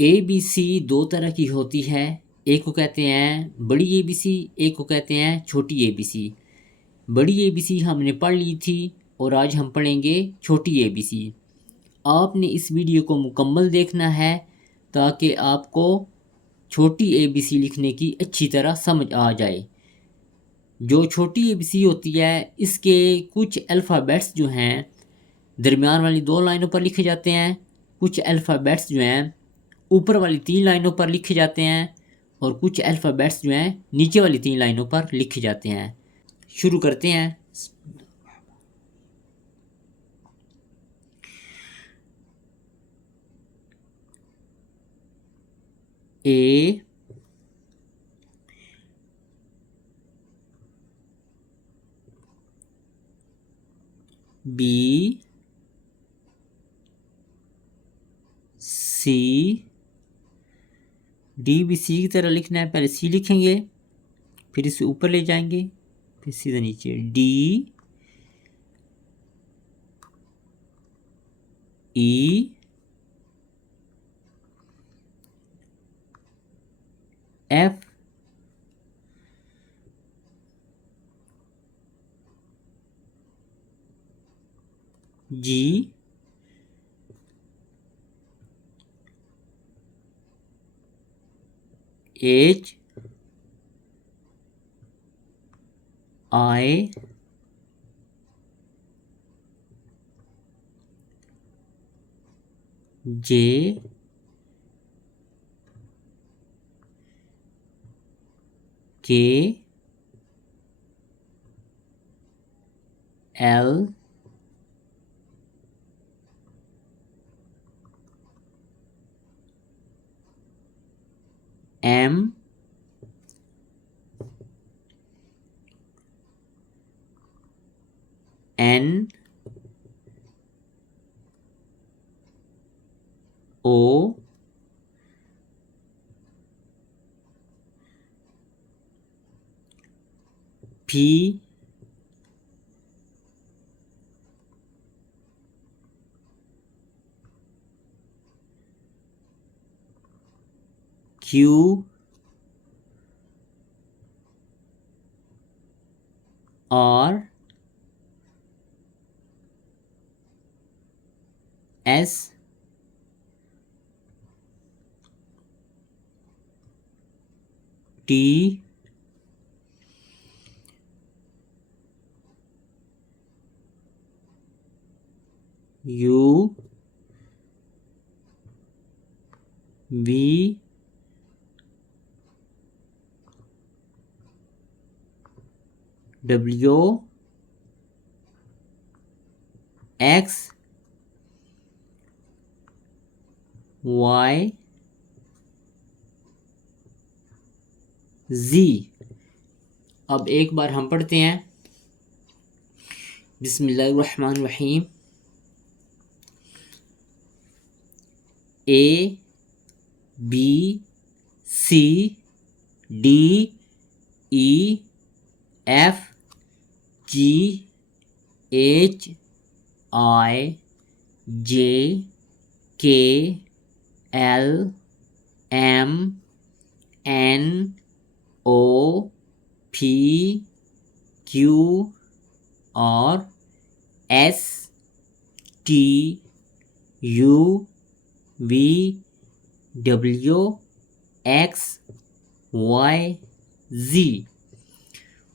ए B सी दो तरह की होती है। एक को कहते हैं बड़ी ए बी सी, एक को कहते हैं छोटी ए बी सी। बड़ी ए बी सी हमने पढ़ ली थी और आज हम पढ़ेंगे छोटी ए बी सी। आपने इस वीडियो को मुकम्मल देखना है ताकि आपको छोटी ए बी सी लिखने की अच्छी तरह समझ आ जाए। जो छोटी ए बी सी होती है इसके कुछ अल्फ़ाबेट्स जो हैं दरमियान वाली दो लाइनों पर लिखे जाते हैं, कुछ अल्फ़ाबेट्स जो हैं ऊपर वाली तीन लाइनों पर लिखे जाते हैं और कुछ अल्फ़ाबेट्स जो हैं नीचे वाली तीन लाइनों पर लिखे जाते हैं। शुरू करते हैं। ए बी सी डी भी सी की तरह लिखना है। पहले सी लिखेंगे, फिर इसे ऊपर ले जाएंगे, फिर सीधा नीचे D E F G H I J K L M N O P Q R S T U V W X Y Z. अब एक बार हम पढ़ते हैं। बिस्मिल्लाहिर्रहमानिर्रहीम। A B C D E F G H I J K L M N O P Q R S T U V W X Y Z.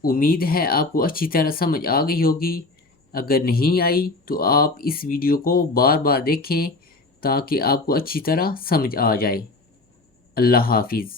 उम्मीद है आपको अच्छी तरह समझ आ गई होगी। अगर नहीं आई तो आप इस वीडियो को बार बार देखें ताकि आपको अच्छी तरह समझ आ जाए। अल्लाह हाफिज़।